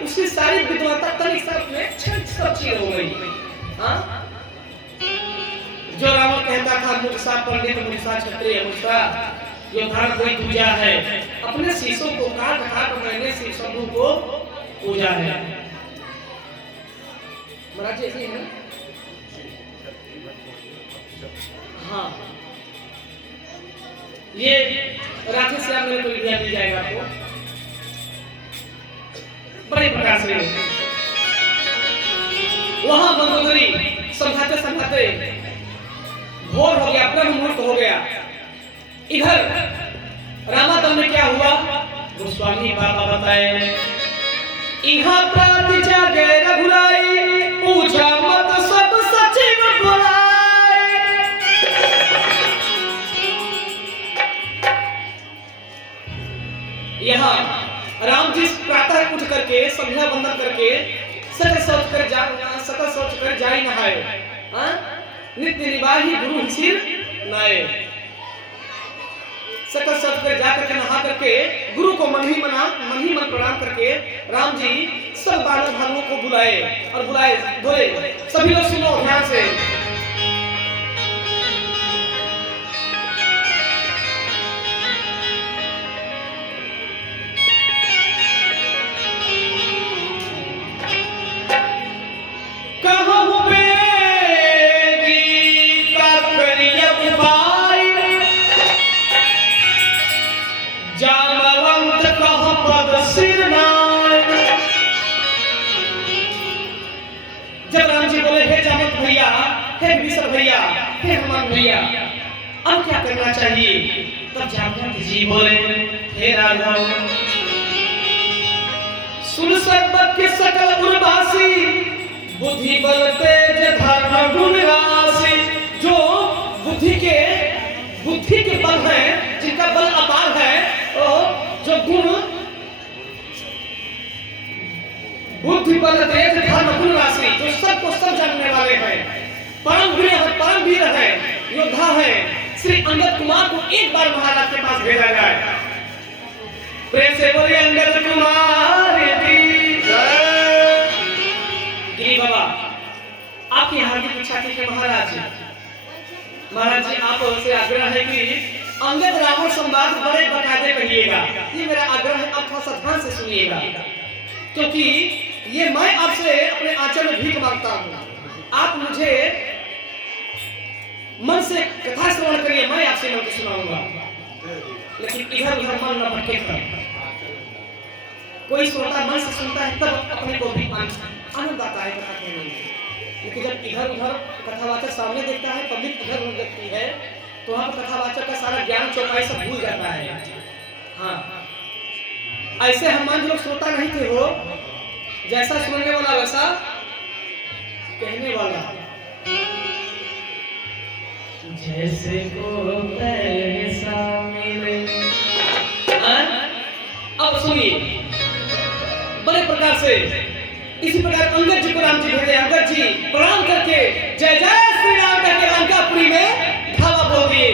उसकी सारी विद्वता तनिक सा में सब चीज हो गई। हाँ, जो रावण कहता था मूर्छा पंडित मूर्छा क्षत्रिय मूर्छा योद्धा कोई दूजा है, अपने शीशों को काट काट मैंने शीशों को पूजा है। महाराज ऐसे है। हाँ, ये राधे श्याम मेरे को लिखा दी जाएगा आपको बड़े प्रकार से। वहां मंदोदरी समझाते समझाते भोर हो गया, ब्रह्म मुहूर्त हो गया। इधर रामादल में क्या हुआ गोस्वामी बाबा बताए। इहा प्रात जागे रघुराई पूछा मत सब सचिव बुलाए। यहाँ राम जी प्रातः उठ करके संध्या वंदन करके सकल सोच कर जाई नहाए। नित्य निवाही गुरु सिर नाए। सकल सोच कर जा करके नहा करके गुरु को मन ही मन प्रणाम करके राम जी सब बानर भालुओं को बुलाए और बुलाए बोले सभी लोग सुनो ध्यान से। भैया, हे हनुमान भैया, अब क्या करना चाहिए? तब जामवंत जी बोले, हे राघव, सुन सर्वत के सकल उर्वासी, बुद्धि बल तेज धर्म गुण राशि। जो बुद्धि के बल है, जिनका बल अपार है, और जो गुण बुद्धि बल तेज धर्म गुण राशि, जो सबको सब जानने वाले हैं, परम वीर है, योद्धा है, श्री अंगद कुमार को एक बार महाराज के पास भेजा जाए। प्रेम से बोलिए अंगद कुमार की जय। गिरी बाबा, आपकी हार्दिक इच्छा थी कि महाराज जी आपसे आग्रह है कि अंगद रावण संवाद बड़े बकायदे कहिएगा। ये मेरा आग्रह है, आप थोड़ा सा ध्यान से सुनिएगा, क्योंकि ये मैं आपसे अपने आंचल में भीख मांगता हूँ। आप मुझे मन से कथा श्रवण करिए, मैं आपसे मन को सुनाऊंगा, लेकिन इधर उधर मन न भटकेगा। कोई श्रोता मन से सुनता है तब अपने को भी आनंद आता है कथा कहने में, लेकिन जब इधर उधर कथावाचक सामने देखता है, पब्लिक इधर उधर देखती है, तो वहां पर कथावाचक का सारा ज्ञान चौपाई सब भूल जाता है। हाँ, ऐसे हनुमान जी लोग श्रोता नहीं थे, हो जैसा सुनने वाला वैसा कहने वाला। जैसे को तैसा मिले। अब सुनिए बड़े प्रकार से। इसी प्रकार अंगद जी को राम जी भेजे। अंगद जी प्रणाम करके जय जय श्री राम करके लंकापुरी में धावा बोल दिए।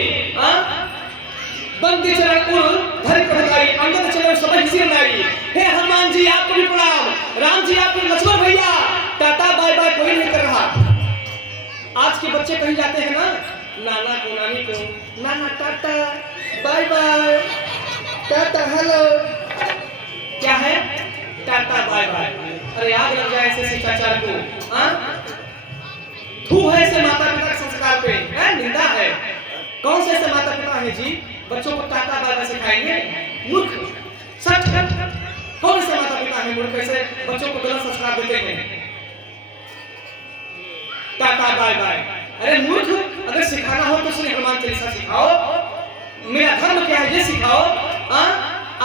बंदी चरण उर धरि प्रभुताई, अंगद चरण समझ सिर नारी। हे हनुमान जी आपको भी प्रणाम, राम जी आपके लक्ष्मण भैया, टाटा बाय बाय कोई नहीं कर रहा। आज के बच्चे कहीं जाते हैं ना, नाना को नानी को नाना tata bye bye, tata hello, क्या है टाटा बाय बाय। अरे याद लग जाए ऐसे शिष्टाचार को। थू है ऐसे माता पिता के संस्कार पे, है निंदा है। कौन से ऐसे माता पिता है जी बच्चों को टाटा बाय बाय सिखाएंगे? मूर्ख, सच। कौन से माता पिता है मूर्ख ऐसे बच्चों को गलत संस्कार देते हैं? Tata bye bye. अरे मूर्ख, अगर सिखाना हो तो श्री हनुमान चालीसा सिखाओ, मेरा धर्म क्या है ये सिखाओ।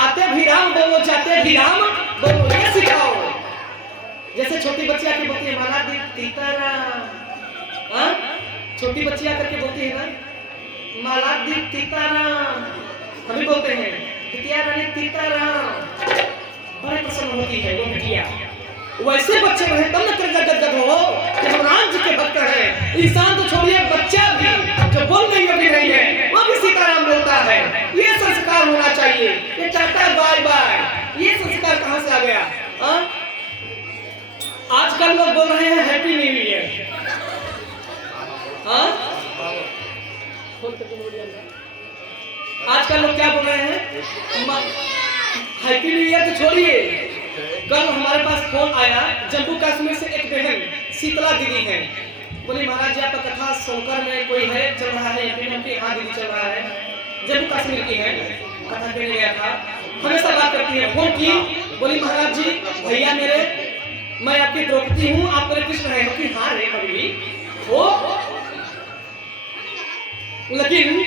आते भी राम बोलो, जाते भी राम बोलो, ये सिखाओ। जैसे छोटी बच्चियां की बोलती है माला दी सीताराम, छोटी बच्चियां करके बोलती है ना माला दी सीताराम, हम भी बोलते हैं बिटिया रानी सीताराम, बड़े प्रसन्न होती है वो बिटिया। वैसे बच्चे रहे तब न कर गदगद हो कि हम राम जी के भक्त हैं। इंसान तो छोड़िए, बच्चा भी जो बोलने योग्य नहीं है वो भी सीताराम बोलता है। ये संस्कार होना चाहिए। ये टाटा बाय बाय, ये संस्कार कहाँ से आ गया? आजकल लोग बोल रहे हैं हैप्पी न्यू ईयर। हाँ, आजकल लोग क्या बोल रहे हैं? हैप्पी न्यू ईयर तो छोड़िए, कल हमारे पास फोन आया जम्मू कश्मीर से एक बहन शीतला दीदी है, बोली महाराज जी आपका कथा सोनकर में कोई है चल रहा है एमपी। हाँ दीदी चल रहा है, जम्मू कश्मीर की है, कथा देने गया था, हमेशा बात करती है। फोन की, बोली महाराज जी भैया मेरे, मैं आपकी द्रौपदी हूँ, आप मेरे कृष्ण है। कि हाँ रे कभी वो, लेकिन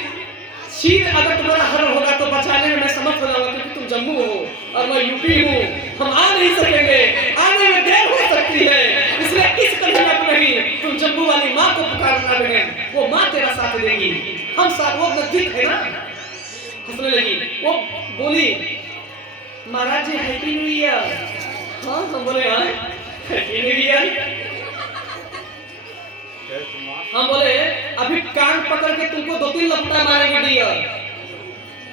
शीर अगर तुम्हारा हरण होगा तो बचाने में मैं समर्थ हो जाऊंगा, क्योंकि तुम जम्मू हो और मैं यूपी हूँ, हम आ नहीं सकेंगे, आने में देर हो सकती है, इसलिए इस कन्हैया को नहीं, तुम जम्मू वाली माँ को पुकारना बहन, वो माँ तेरा साथ देगी, हम साथ, वो नजदीक है ना। हंसने लगी, वो बोली महाराज जी हैप्पी न्यू ईयर। हाँ हम बोले हाँ हैप्पी न्यू ईयर। हम बोले अभी कान पकड़ के तुमको 2-3 लपटा मारेंगे डियर।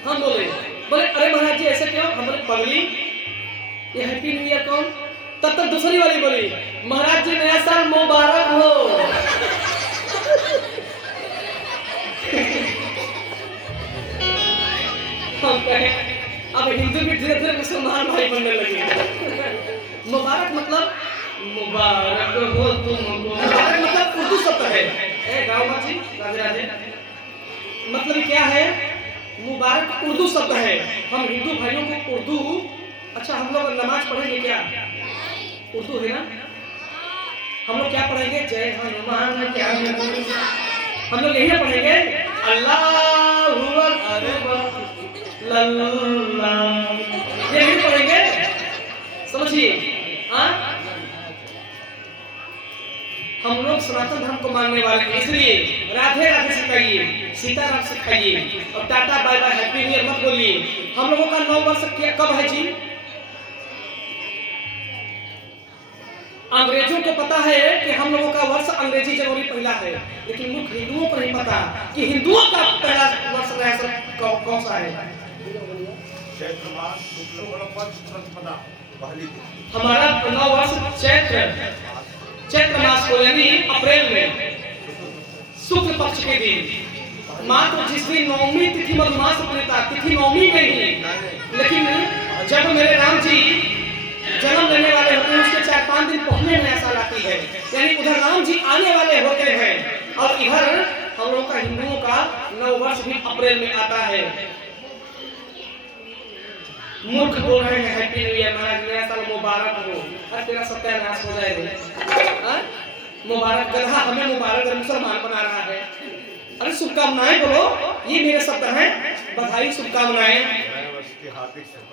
हम बोले अरे महाराज जी ऐसे क्यों? हम बोले पगली ये हैप्पी न्यू ईयर कौन? तब तक दूसरी वाली बोली महाराज जी नया साल मुबारक हो। हम कहे अब हिंदू भी धीरे धीरे मुसलमान भाई बनने लगे। मुबारक मतलब मुबारक हो तुमको, मुबारक मतलब उर्दू शब्द है। ए गाँव जी राधे राधे, मतलब क्या है? मुबारक उर्दू शब्द है। हम हिंदू भाइयों को उर्दू, अच्छा हम लोग नमाज पढ़ेंगे क्या? उर्दू है ना, हम लोग क्या पढ़ेंगे? जय हनुमान, क्या हम लोग यही पढ़ेंगे अल्लाहू अकबर लल्लाह, यही पढ़ेंगे, समझिए। हाँ हम लोग सनातन धर्म को मानने वाले हैं, इसलिए राधे राधे सिखाइए, सीताराम सिखाइए और tata bye bye happy new year मत बोलिए। हम लोगों का 9 वर्ष कब है जी? अंग्रेजों को पता है कि हम लोगों का वर्ष अंग्रेजी जनवरी पहला है, लेकिन मुख्य हिंदुओं को नहीं पता कि हिंदुओं का पहला वर्ष कौन सा है। हमारा 9 वर्ष चैत्र मास को, यानी अप्रैल में शुक्ल पक्ष के दिन, मात्र जिस दिन नवमी तिथि मधुमास प्रणीता तिथि नवमी में ही, लेकिन जब मेरे राम जी जन्म लेने वाले होते हैं उसके 4-5 दिन पहले नया साल आती है, यानी उधर राम जी आने वाले होते हैं और इधर हम लोग का हिंदुओं का 9 वर्ष भी अप्रैल में आता है। मूर्ख बोल रहे हैं हैप्पी न्यू ईयर, महाराज नया साल मुबारक हो, और तेरा सत्यानाश हो जाएगा। मुबारक गधा हमें मुबारक मुसलमान बना रहा है। अरे शुभकामनाएं बोलो, ये मेरे शब्द हैं, बधाई शुभकामनाएं,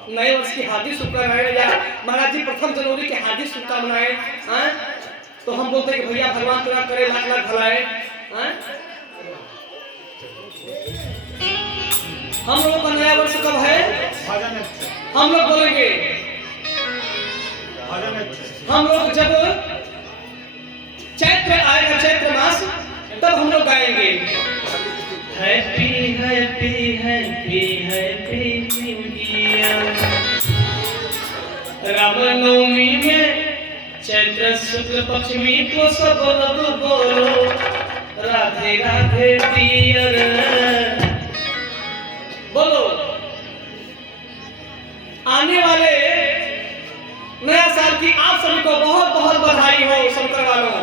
नए वर्ष की हार्दिक शुभकामनाएं, या महाराज जी 1 जनवरी के हार्दिक शुभकामनाएं। तो हम बोलते हैं कि भैया भगवान तेरा करे लाख लाख भलाए। हम लोगों का नया वर्ष कब है? हम लोग बोलेंगे, हम लोग जब चैत्र आएगा, चैत्र मास, तब हम लोग गाएंगे happy happy happy happy new year. Ramnavami में चैत्र शुक्ल पक्षमी को सब लोग बोलो राधे राधे डियर बोलो। आने वाले नया साल की आप सभी को बहुत बहुत बधाई हो। शंकर वालों,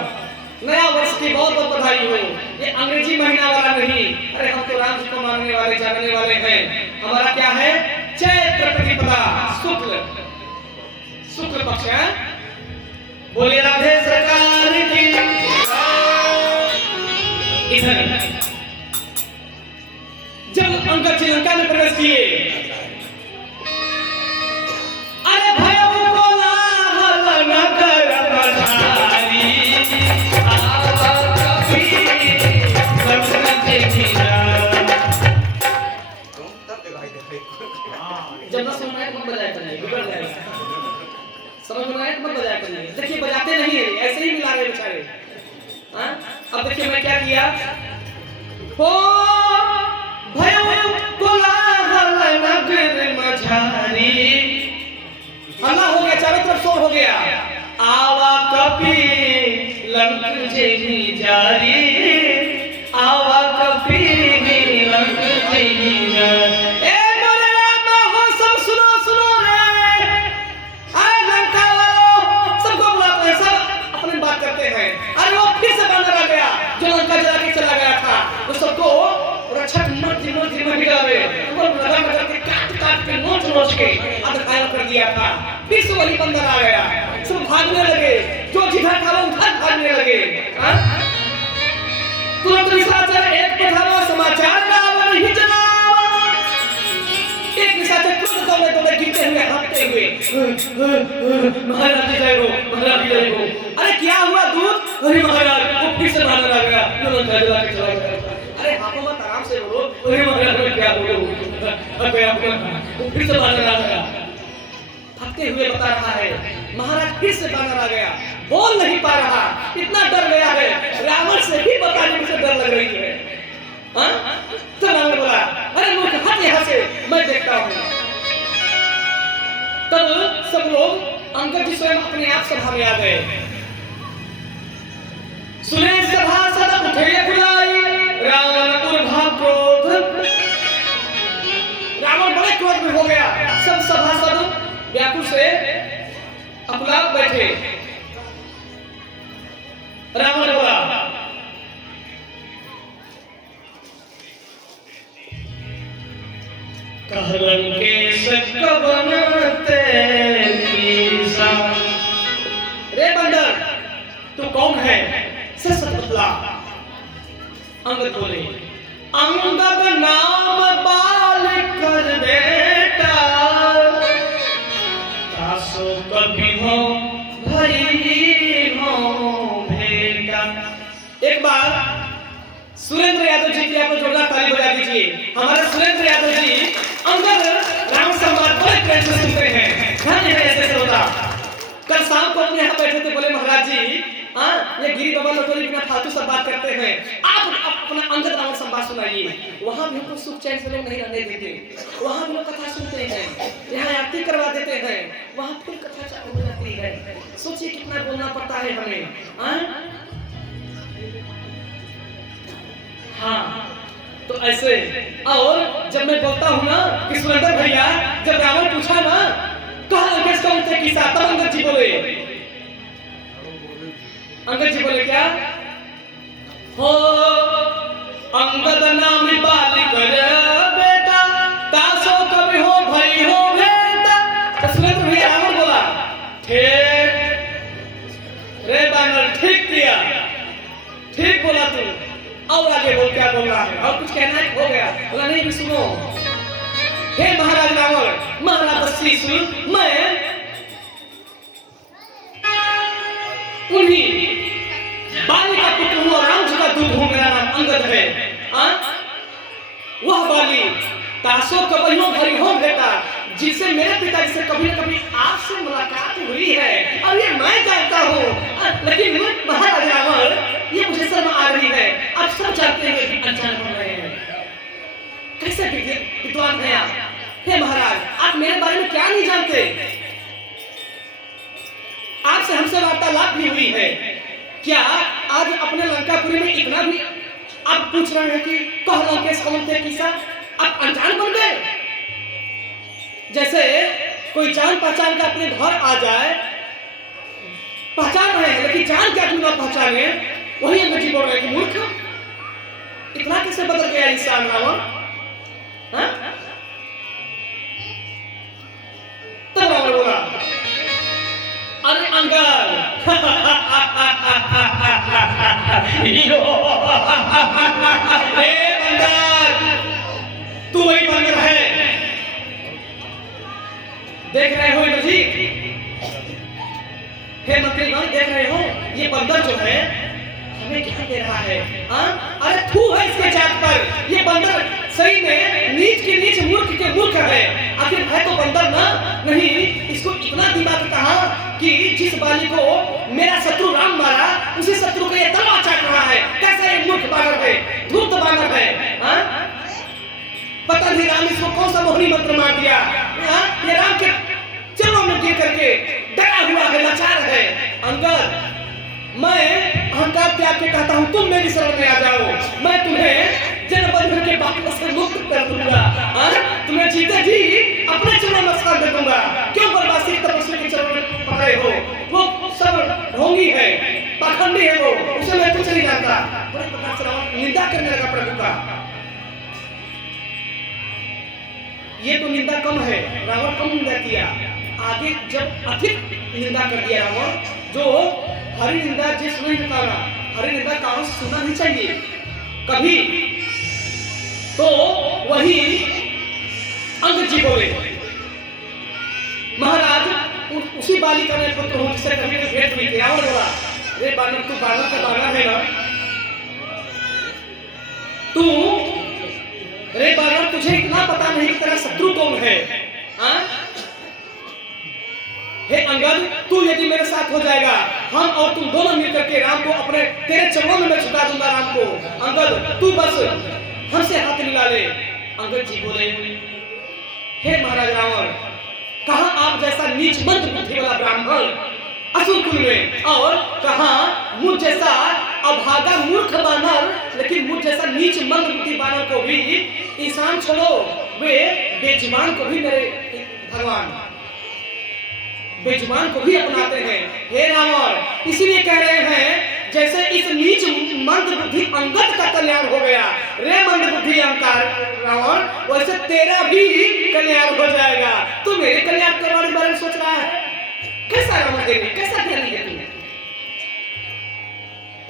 नया वर्ष की बहुत बहुत बधाई हो। ये अंग्रेजी महीना वाला नहीं, अरे हम तो राम जी को मानने वाले जानने वाले हैं। हमारा क्या है? चैत्र प्रतिपदा शुक्ल पक्ष है। बोलिए राधे सरकार की। इधर जब अंगद श्रीलंका में प्रवेश किए, अरे भयव को लाहल न कर बधाई, आवा कभी लक्ष्मण देखी ना। जब ना सुनाए मत बजाया करिए, बिगड़ जाएगा। समझ में आया? मत बजाया करिए। देखिए बजाते नहीं है, ऐसे ही मिला रहे बेचारे। अब देखिए मैं क्या किया, हो भयव को लाहल नगर मझारी, हल्ला हो गया, चारों तरफ शोर हो गया, आवा कपी जेनी जारी आवा कभी रंग जेनी जारी। ए मोरे राम हो सब सुनो सुनो रे, आए लंका वालों सबको बुलाते हैं, सब अपनी बात करते हैं। अरे वो फिर से बांदर आ गया जो लंका जला के चला गया था, वो सबको रक्षक मत गिरावे, वो लगा के काट के नोच के आधा घायल कर दिया था। फिर से वही बंदर आ गया, सब भागने लगे, जो जिधर था वो उधर भागने लगे। तुरंत निशाचर एक पठावा समाचार रावण ही जलावा। एक निशाचर तुरंत दौड़े दौड़े गिरते हुए हाँफते हुए महाराज जी जय हो, महाराज जी जय हो। अरे क्या हुआ दूत? अरे महाराज वो फिर से बांदर आ गया जो लंका जला के चला गया। अरे हाथों मत आराम से बोलो। अरे महाराज मैं क्या बोलूं, वो फिर से बांदर आ गया। थकते हुए बता रहा है महाराज फिर से बानर आ गया, बोल नहीं पा रहा, इतना डर गया है, रावण से भी बताने में से डर लग रही है। तो रावण बोला अरे मूर्ख हट यहाँ से, मैं देखता हूँ। तब सब लोग अंगद जी स्वयं अपने आप सभा में आ गए। सुने सभा सद उठे बुलाई, रावण उर्भा क्रोध। रावण बड़े क्रोध में हो गया, सब सभासद व्याकुल से अकुलाप बैठे। रावण बोला कहलन के सकवन तेरीसा। रे बंदर तू कौन है, सच बतला। अंगद बोले अंगद नाम बाल कर बेटा, तासो कभी हो भई हो भेटा। एक बार सुरेंद्र यादव जी की आपको जोरदार ताली बजा दीजिए। हमारे सुरेंद्र यादव जी अंदर राम संवाद बड़े प्रेम से सुनते हैं, ध्यान है ऐसे होता। कल शाम को अपने यहाँ बैठे थे, बोले महाराज जी ये गिरी बाबा लटोरी बिना फालतू सब बात करते हैं, आप अपना अंगद रावण संवाद सुनाइए। वहाँ भी हमको सुख चैन से लोग नहीं रहने देते, वहाँ भी लोग कथा सुनते हैं, यहाँ आरती करवा देते हैं, वहाँ फिर कथा चालू हो जाती है। सोचिए कितना बोलना पड़ता है हमें। हाँ तो ऐसे। और जब मैं बोलता हूँ ना कि सुरेंद्र भैया जब रावण पूछा ना कहा अंगद कौन थे किसा, तब अंगद जी बोले, अंगद जी बोले क्या हो अंगद नाम बालिक बेटा, तासो कभी हो भई हो बेटा। तो सुरेंद्र भैया रावण बोला ठीक रे बानर, ठीक किया, ठीक बोला तू। और आगे बोल क्या बोल रहा है, और कुछ कहना है? हो गया। बोला नहीं भी सुनो, हे महाराज रावण, महाराज श्री सुन, मैं उन्हीं बाली का पुत्र हूँ और राम जी का दूध हूँ, मेरा नाम अंगद है। वह बाली तासो कभी हो भरी हो बेटा, जिसे मेरे पिताजी से कभी न कभी आपसे मुलाकात हुई है और ये मैं जानता हूँ। लेकिन महाराज रावण ये मुझे शर्म आ रही है, आप सब जानते हैं कि अनजान हो रहे हैं, कैसे विद्वान हैं आप। हे महाराज आप मेरे बारे में क्या नहीं जानते, आपसे हमसे वार्तालाप भी हुई है, क्या आज अपने लंकापुरी में इतना भी आप पूछ रहे हैं कि कह लंकेश कौन थे किसा, आप अनजान बन गए। जैसे कोई जान पहचान का अपने घर आ जाए, पहचान रहे हैं लेकिन जान क्या ना पहचाने, वही अंग्रेजी बोल रहे हैं कि मूर्ख, इतना कैसे बदल गया इंसान रावण। तब रावण बोला अरे अंगद तू वही बंदर है, देख रहे हो ठीक? हे मंत्रीगण देख रहे हो ये बंदर जो है हमें क्या दे रहा है? अरे थू है इसके जात पर, ये बंदर सही में नीच के नीच मूर्ख के मूर्ख है। आखिर है तो बंदर ना, नहीं इसको इतना दिमाग कहा कि जिस बाली को मेरा शत्रु राम मारा उसी शत्रु को ये तलवार चाट रहा है। कैसा ये मूर्ख बानर है, धूर्त बानर है। पता नहीं राम इसको कौन सा मोहनी मंत्र मार दिया। ये राम के चरणों में गिर करके डरा हुआ है, लाचार है। अंगद मैं अहंकार त्याग के कहता हूँ तुम मेरी शरण में आ जाओ, मैं तुम्हें जन्म बंधन के पाप से मुक्त कर दूंगा, तुम्हें जीते जी अपने चरणों में स्थान दे दूंगा। क्यों बर्बासी तपस्या के चरण में पकड़े हो? वो सब ढोंगी है, पाखंडी है, वो उसे मैं कुछ नहीं जानता। बड़े प्रकार से रावण निंदा करने लगा प्रभु का। ये तो निंदा कम है, रावण कम निंदा किया, आगे जब अधिक निंदा कर दिया रावण, जो हरि निंदा जिस नहीं निकाला, हरि निंदा कानों से सुनना नहीं चाहिए कभी। तो वही अंगद जी बोले, महाराज उसी बालिका में पुत्र हूं जिससे कभी भी भेंट हुई थी। रावण बोला, रे बानर, तू बानर का बानर है ना? तू रे बानर, तुझे इतना पता नहीं कि तेरा शत्रु कौन है? हे अंगद, तू यदि मेरे साथ हो जाएगा, हम और तुम दोनों मिलकर के राम को अपने तेरे चरणों में मैं छुटा दूंगा राम को। अंगद, तू बस हमसे हाथ मिला ले। अंगद जी बोले, हे महाराज रावण, कहां आप जैसा नीच मंद बुद्धि वाला ब्राह्मण असुर कुल में, और कहां मुझ जैसा अभागा मूर्ख बानर, लेकिन मुझ जैसा नीच मंद बुद्धि बानर को भी, इंसान छोड़ो वे बेजुबान को भी मेरे भगवान बेजुबान को भी अपनाते हैं। हे रावण, इसीलिए कह रहे हैं जैसे इस नीच मंद बुद्धि अंगद का कल्याण हो गया, रे मंद बुद्धि अहंकार रावण, वैसे तेरा भी कल्याण हो जाएगा। तू मेरे कल्याण करने के बारे में सोच रहा है? कैसा रावण है, कैसा ज्ञानी है तू?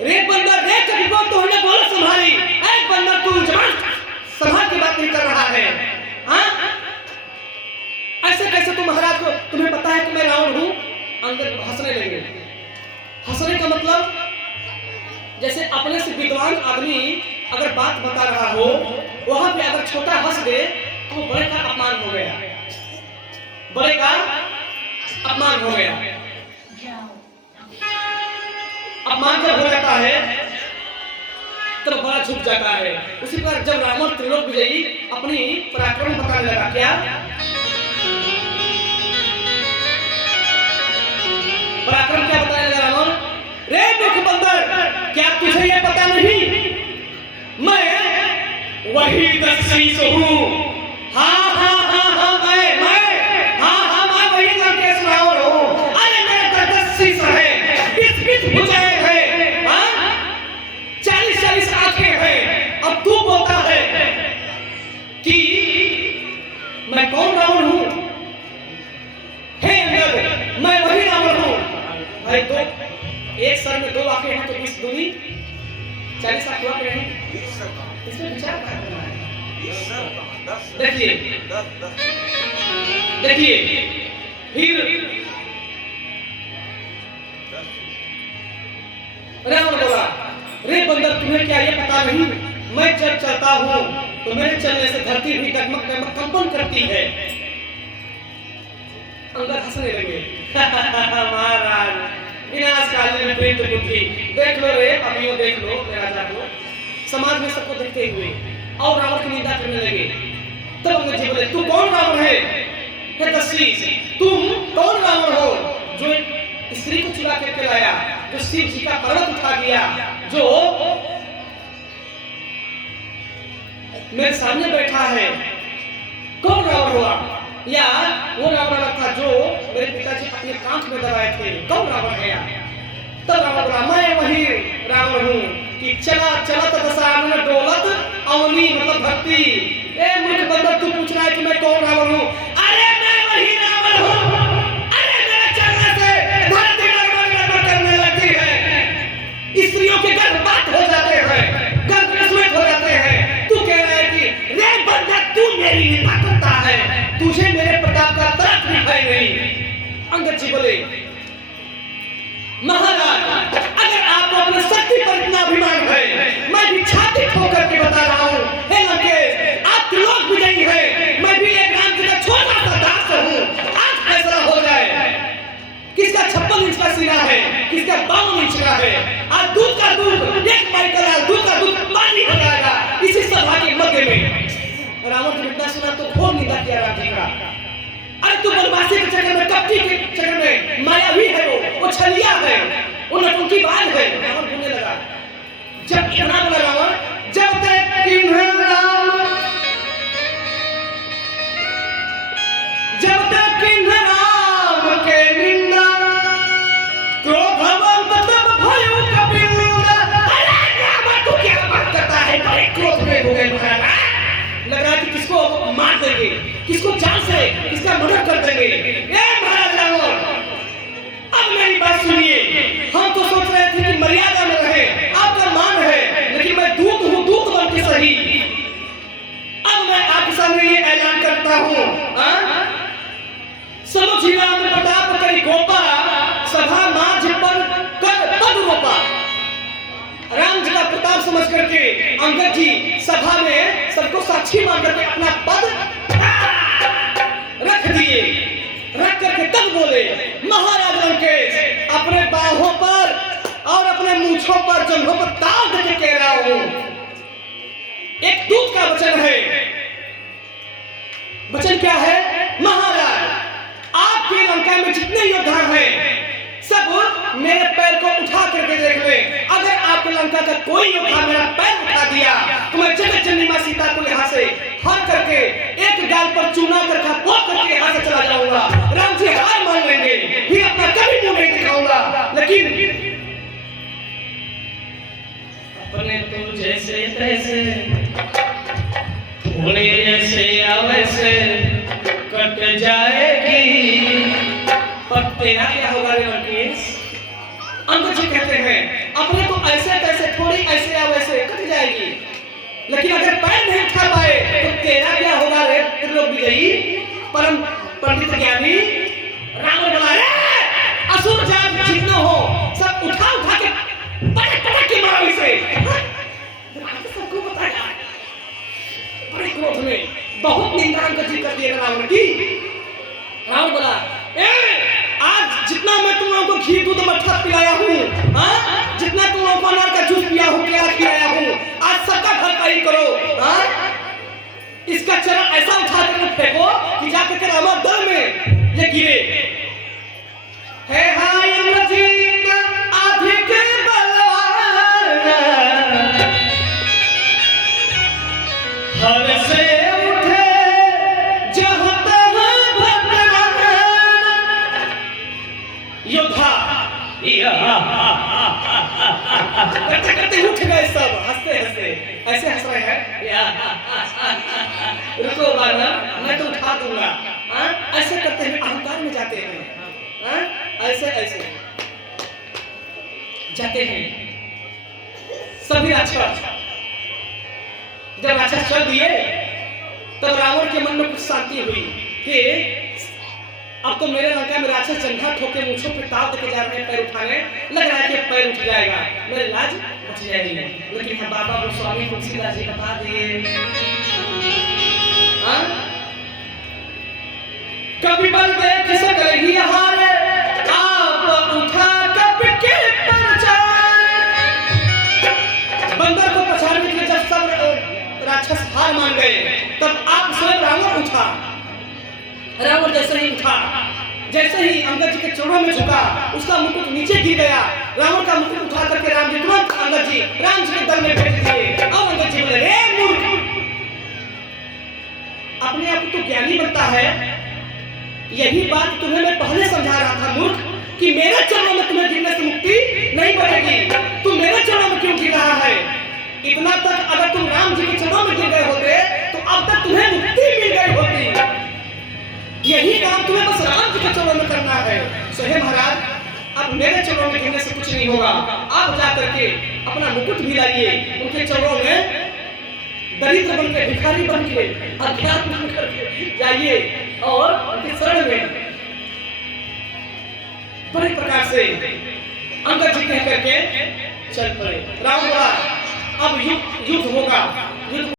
रे बंदर, रे कभी को तो हमने बोला संभाली, ऐ बंदर तू जवान संभाल के बात नहीं कर रहा है। हाँ, ऐसे कैसे तुम महाराज को, तुम्हें पता है कि मैं रावण हूं? अंगद हंसने लगे। हंसने का मतलब जैसे अपने से विद्वान आदमी अगर बात बता रहा हो, वहां पे अगर छोटा हंस दे तो बड़े का अपमान हो गया, बड़े का अपमान हो गया। अपमान जब हो जाता है तब बड़ा झुक जाता है। उसी प्रकार जब रावण त्रिलोक विजयी अपनी पराक्रम बताने लगा, क्या पराक्रम क्या बताने लगा रावण? रे मूर्ख बंदर, क्या तुझे यह पता नहीं मैं वही दक्षिश हूं? हाँ हाँ हाँ हाँ मैं वही लंकेश रावण हूं। अरे मेरे दक्षिश है, बीच भुजाएं हैं, 40 आंखें हैं, और तू बोलता है कि मैं कौन रावण हूं? हे अंगद, मैं वही रावण हूं। भाई तो एक सर में 2 आंखें हैं तो 20 दूनी 40 आंखें हैं, इसमें विचार करना है। देखिए फिर रावण बोला, रे बंदर, तुम्हें क्या ये पता नहीं मैं जब चलता हूं तो मेरे चलने से धरती भी डगमग डगमग कंपन करती है। अंगद हंसने लगे, महाराज विनाशकाली विपरीत बुद्धि, देख लो रे अभियो, देख लो राजा को, समाज में सबको देखते हुए, और रावण की निंदा करने लगे। तब अंगद जी बोले, तू कौन रावण है? हे दक्षिश, तुम कौन रावण हो जो स्त्री को चुरा करके लाया, जो शिव जी का पर्वत उठा दिया, जो मेरे सामने बैठा है? कौन रावण हुआ? या वो रावण था जो मेरे पिताजी अपने कांख में दबाए थे? कौन रावण है? तब रावण बोला, मैं वही रावण हूँ कि चला चलत दशा में डोलत अवनी, मतलब भक्ति। ए मूर्ख बंदर, तू पूछ रहा है कि मैं कौन रावण हूँ? अरे मैं वही रावण हूँ। अरे मेरे चलने से धरती डगमग करने लगती है, स्त्रियों के गर्भपात हो जाते हैं, गर्भस्वेत हो जाते हैं। तू कह रहा है कि रे बंदर, तू मेरी निंदा करता है, तुझे मेरे प्रताप का तरक भी भय नहीं। अंगद जी बोले, महाराज, अगर आपको अपने शक्ति पर इतना अभिमान है, मैं भी छाती ठोकर के बता रहा हूं, हे लंकेश, आप त्रिलोक विजयी हैं, मैं भी एक राम जी का छोटा सा दास हूं। आज फैसला हो जाए, किसका 56 इंच का सीना है, किसका 52 इंच का है। आज दूध का दूध, एक माइकल दूध का दूध पानी हो जाएगा इसी सभा के मध्य में। रावण ने इतना सुना तो घोर निंदा किया राम जी का। अरे तू बनवासी के चक्कर में, कपटी के चक्कर में, मायावी है, वो छलिया है, वो नटुकी बात है। रावण बोलने लगा, जब इतना बोला रावण, जब तक किन्ह राम, जब तक किन्ह राम के निंदा, क्रोधवंत तब भयो कपिंदा। अरे रावण तू क्या बात करता है, बड़े क्रोध में हो गए महाराज। लग रहा है कि किसको मार देंगे, किसको जान से किसका मर्डर कर देंगे। ए महाराज रावण, अब मेरी बात सुनिए। हम तो सोच रहे थे कि मर्यादा में रहे, आपका मान है, लेकिन मैं दूत हूँ, दूत बन के सही। अब मैं आपके सामने ये ऐलान करता हूँ, समझ राम प्रताप करी गोपा, सभा माझ पर कर पद रोपा। राम जी का प्रताप समझ करके अंगद जी सभा में सबको साक्षी मान करके अपना पद रख दिए। रख करके तब बोले, महाराज लंकेश अपने बाहों पर और अपने मूंछों पर, जंघों पर ताव देके कह रहा हूं, एक दूत का वचन है। वचन क्या है? महाराज आपकी लंका में जितने योद्धा हैं सब मेरे पैर को उठा करके देख ले। अगर आपकी लंका का कोई योद्धा मेरा पैर उठा दिया तो मैं जगत जननी मां सीता को यहाँ से हर करके एक गाल पर चूना करके पोत करके यहाँ से चला जाऊंगा। राम जी हार मान लेंगे, फिर अपना कभी मुंह नहीं दिखाऊंगा। लेकिन अपने तुम जैसे तैसे होने ऐसे वैसे कट जाएगी, पर तेरा क्या होगा रे लंकेश? अंगद जी कहते हैं, अपने तो ऐसे तैसे थोड़ी ऐसे या वैसे कट जाएगी, लेकिन अगर पैर नहीं उठा पाए तो तेरा क्या होगा रे त्रिलोक विजयी परम पंडित ज्ञानी। रावण बोला, असुर जात जितना हो सब उठा उठा के पटक पटक के मारो इसे। सबको बताया, बड़े क्रोध में बहुत निंदा अंगद जी कर दिया रावण की। रावण बोला, आज जितना मैं तुम लोगों को घी दूध मट्ठा पिलाया हूँ, जितना तुम लोगों को अनार का जूस पिया हूँ, केला खिलाया हूँ, आज सबका भरपाई करो। इसका चरण ऐसा उठा कर फेंको कि जाकर के रामा दल में ये गिरे। है हाय अमरजीत अधिक बलवान, हर से उठे जहाँ तहाँ भगवान। योद्धा करते करते उठ गए सब, हंसते हंसते ऐसे हंस रहे हैं। रुको वानर, मैं तो उठा दूंगा। ऐसे करते हैं, अहंकार में जाते हैं, ऐसे ऐसे जाते हैं सभी राक्षस। जब राक्षस चल दिए तब रावण के मन में कुछ शांति हुई कि अब तो मेरे लंका में राक्षस जंघा ठोके मूंछों पे ताव देके जा रहे हैं, पैर उठाने लग रहा है कि पैर उठ जाएगा, मेरे लाज बच जाएगी। लेकिन हम बाबा गोस्वामी तुलसीदास जी बता दिए, कभी बल देख सकल ही हारे, आप उठा कभी के प्रचार। बंदर को पछाड़ने के लिए जब सब राक्षस हार मान गए तब आप स्वयं रावण उठा। रावण जैसे ही उठा, जैसे ही अंगद जी के चरणों में झुका, उसका मुकुट नीचे गिर गया। रावण का मुकुट उठा करके राम जी तुरंत अंगद जी राम जी के दल में भेज दिए। और अंगद जी बोले, रे मूर्ख, अपने आप को तो ज्ञानी बनता है, यही बात तुम्हें मैं पहले समझा रहा था मूर्ख, कि मेरे चरणों में तुम्हें गिरने से मुक्ति नहीं मिलेगी। तुम मेरे चरणों में क्यों गिर रहा है? इतना तक अगर तुम राम जी के चरणों में गिर गए होते तो अब तक तुम्हें मुक्ति मिल गई होती। यही काम तुम्हें बस राम जी के चरणों में करना है। सोहे महाराज, अब मेरे चरणों में गिरने से कुछ नहीं होगा। आप जाकर के अपना मुकुट भी लाइए, उनके चरणों में दरिद्र बन के, भिखारी बन के, अज्ञात बन करके जाइए और उनके शरण में बड़े प्रकार से अंगद जी कह करके चल पड़े। राम बोला, अब युद्ध होगा। युद्ध